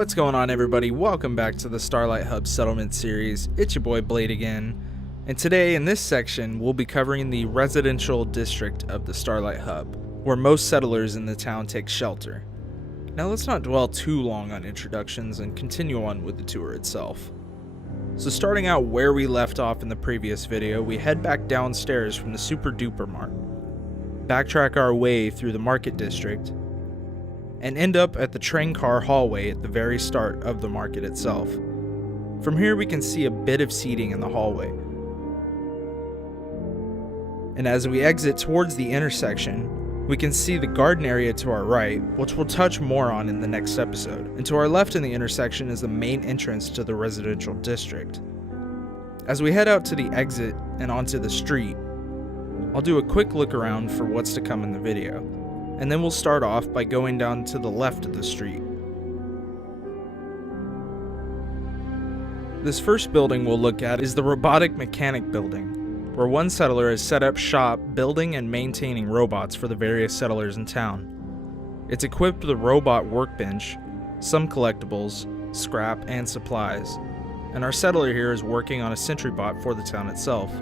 What's going on, everybody? Welcome back to the Starlight Hub Settlement Series. It's your boy Blade again, and today in this section we'll be covering the residential district of the Starlight Hub, where most settlers in the town take shelter. Now let's not dwell too long on introductions and continue on with the tour itself. So starting out where we left off in the previous video, we head back downstairs from the Super Duper Mart, backtrack our way through the market district, and end up at the train car hallway at the very start of the market itself. From here we can see a bit of seating in the hallway. And as we exit towards the intersection, we can see the garden area to our right, which we'll touch more on in the next episode. And to our left in the intersection is the main entrance to the residential district. As we head out to the exit and onto the street, I'll do a quick look around for what's to come in the video. And then we'll start off by going down to the left of the street. This first building we'll look at is the Robotic Mechanic Building, where one settler has set up shop building and maintaining robots for the various settlers in town. It's equipped with a robot workbench, some collectibles, scrap, and supplies, and our settler here is working on a sentry bot for the town itself.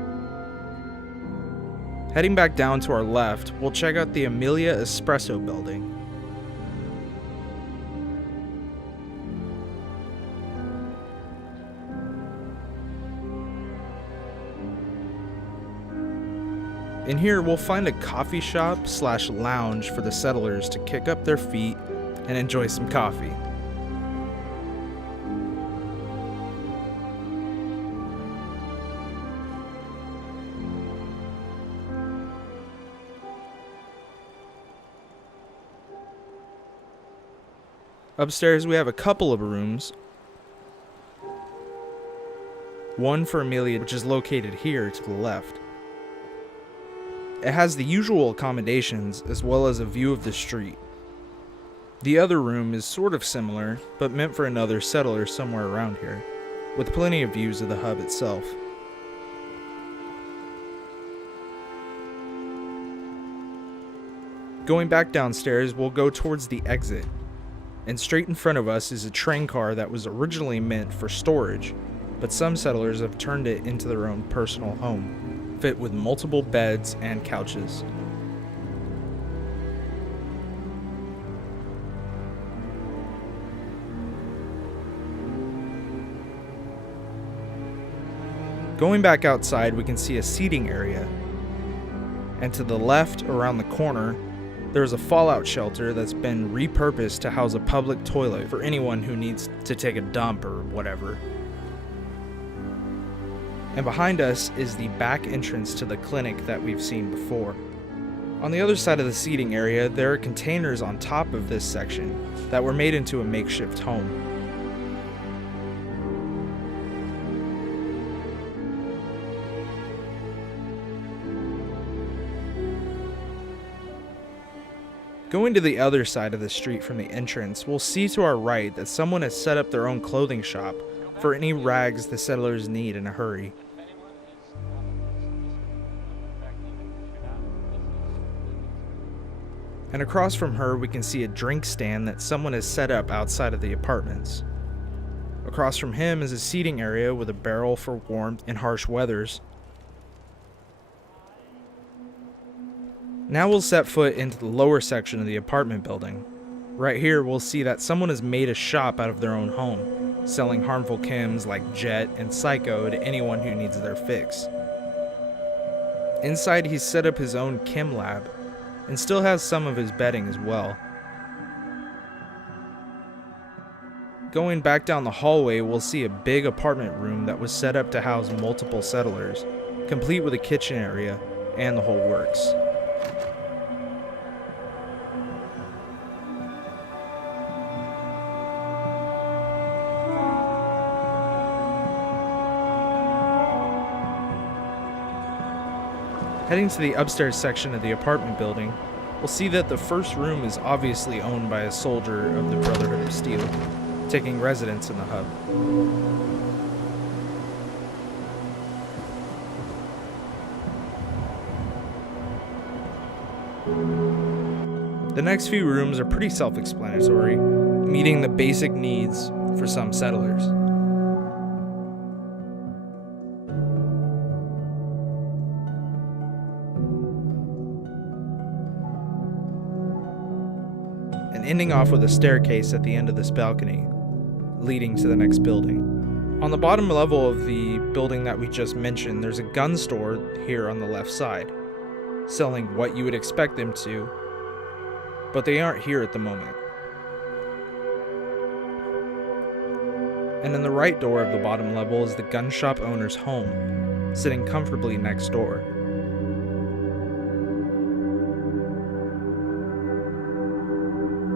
Heading back down to our left, we'll check out the Amelia Espresso Building. In here, we'll find a coffee shop / lounge for the settlers to kick up their feet and enjoy some coffee. Upstairs we have a couple of rooms, one for Amelia, which is located here to the left. It has the usual accommodations as well as a view of the street. The other room is sort of similar, but meant for another settler somewhere around here, with plenty of views of the hub itself. Going back downstairs, we'll go towards the exit. And straight in front of us is a train car that was originally meant for storage, but some settlers have turned it into their own personal home, fit with multiple beds and couches. Going back outside, we can see a seating area, and to the left, around the corner, there is a fallout shelter that's been repurposed to house a public toilet for anyone who needs to take a dump or whatever. And behind us is the back entrance to the clinic that we've seen before. On the other side of the seating area, there are containers on top of this section that were made into a makeshift home. Going to the other side of the street from the entrance, we'll see to our right that someone has set up their own clothing shop for any rags the settlers need in a hurry. And across from her, we can see a drink stand that someone has set up outside of the apartments. Across from him is a seating area with a barrel for warmth in harsh weathers. Now we'll set foot into the lower section of the apartment building. Right here we'll see that someone has made a shop out of their own home, selling harmful chems like Jet and Psycho to anyone who needs their fix. Inside he's set up his own chem lab, and still has some of his bedding as well. Going back down the hallway, we'll see a big apartment room that was set up to house multiple settlers, complete with a kitchen area and the whole works. Heading to the upstairs section of the apartment building, we'll see that the first room is obviously owned by a soldier of the Brotherhood of Steel, taking residence in the hub. The next few rooms are pretty self-explanatory. meeting the basic needs for some settlers. And ending off with a staircase at the end of this balcony, leading to the next building. On the bottom level of the building that we just mentioned, there's a gun store here on the left side, selling what you would expect them to, but they aren't here at the moment. And in the right door of the bottom level is the gun shop owner's home, sitting comfortably next door.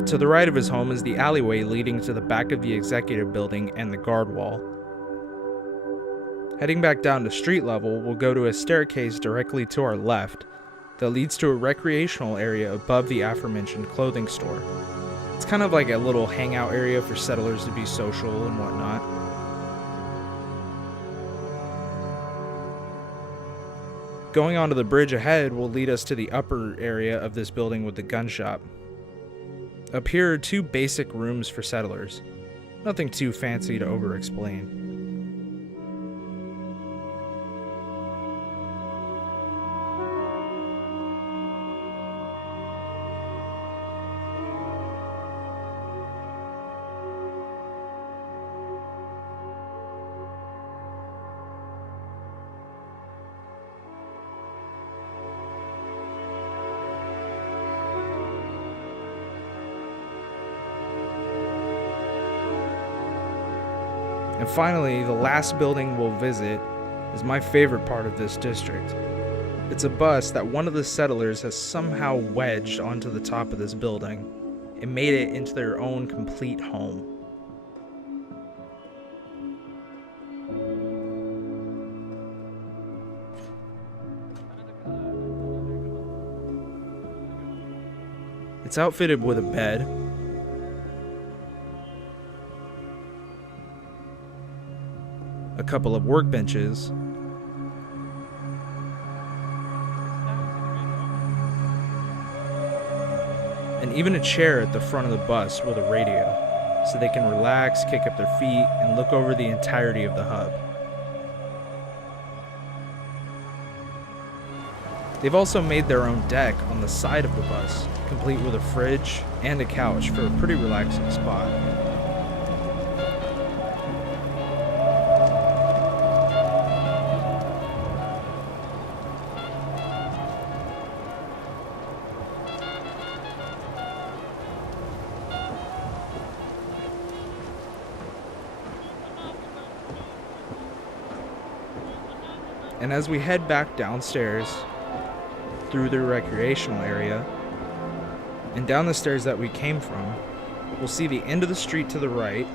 To the right of his home is the alleyway leading to the back of the executive building and the guard wall. Heading back down to street level, we'll go to a staircase directly to our left that leads to a recreational area above the aforementioned clothing store. It's kind of like a little hangout area for settlers to be social and whatnot. Going onto the bridge ahead will lead us to the upper area of this building with the gun shop. Up here are two basic rooms for settlers. Nothing too fancy to over-explain. And finally, the last building we'll visit is my favorite part of this district. It's a bus that one of the settlers has somehow wedged onto the top of this building and made it into their own complete home. It's outfitted with a bed, a couple of workbenches, and even a chair at the front of the bus with a radio, so they can relax, kick up their feet, and look over the entirety of the hub. They've also made their own deck on the side of the bus, complete with a fridge and a couch for a pretty relaxing spot. And as we head back downstairs through the recreational area and down the stairs that we came from, we'll see the end of the street to the right,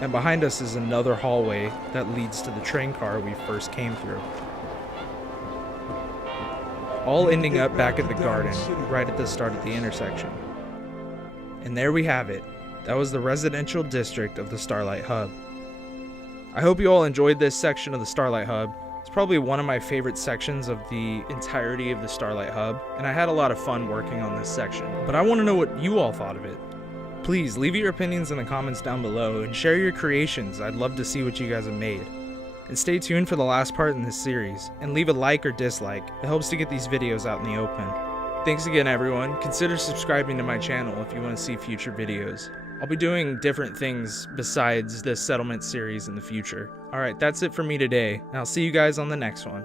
and behind us is another hallway that leads to the train car we first came through. All ending up back at the garden, right at the start of the intersection. And there we have it. That was the residential district of the Starlight Hub. I hope you all enjoyed this section of the Starlight Hub. It's probably one of my favorite sections of the entirety of the Starlight Hub, and I had a lot of fun working on this section. But I want to know what you all thought of it. Please leave your opinions in the comments down below and share your creations. I'd love to see what you guys have made. And stay tuned for the last part in this series, and leave a like or dislike. It helps to get these videos out in the open. Thanks again, everyone. Consider subscribing to my channel if you want to see future videos. I'll be doing different things besides this settlement series in the future. Alright, that's it for me today, and I'll see you guys on the next one.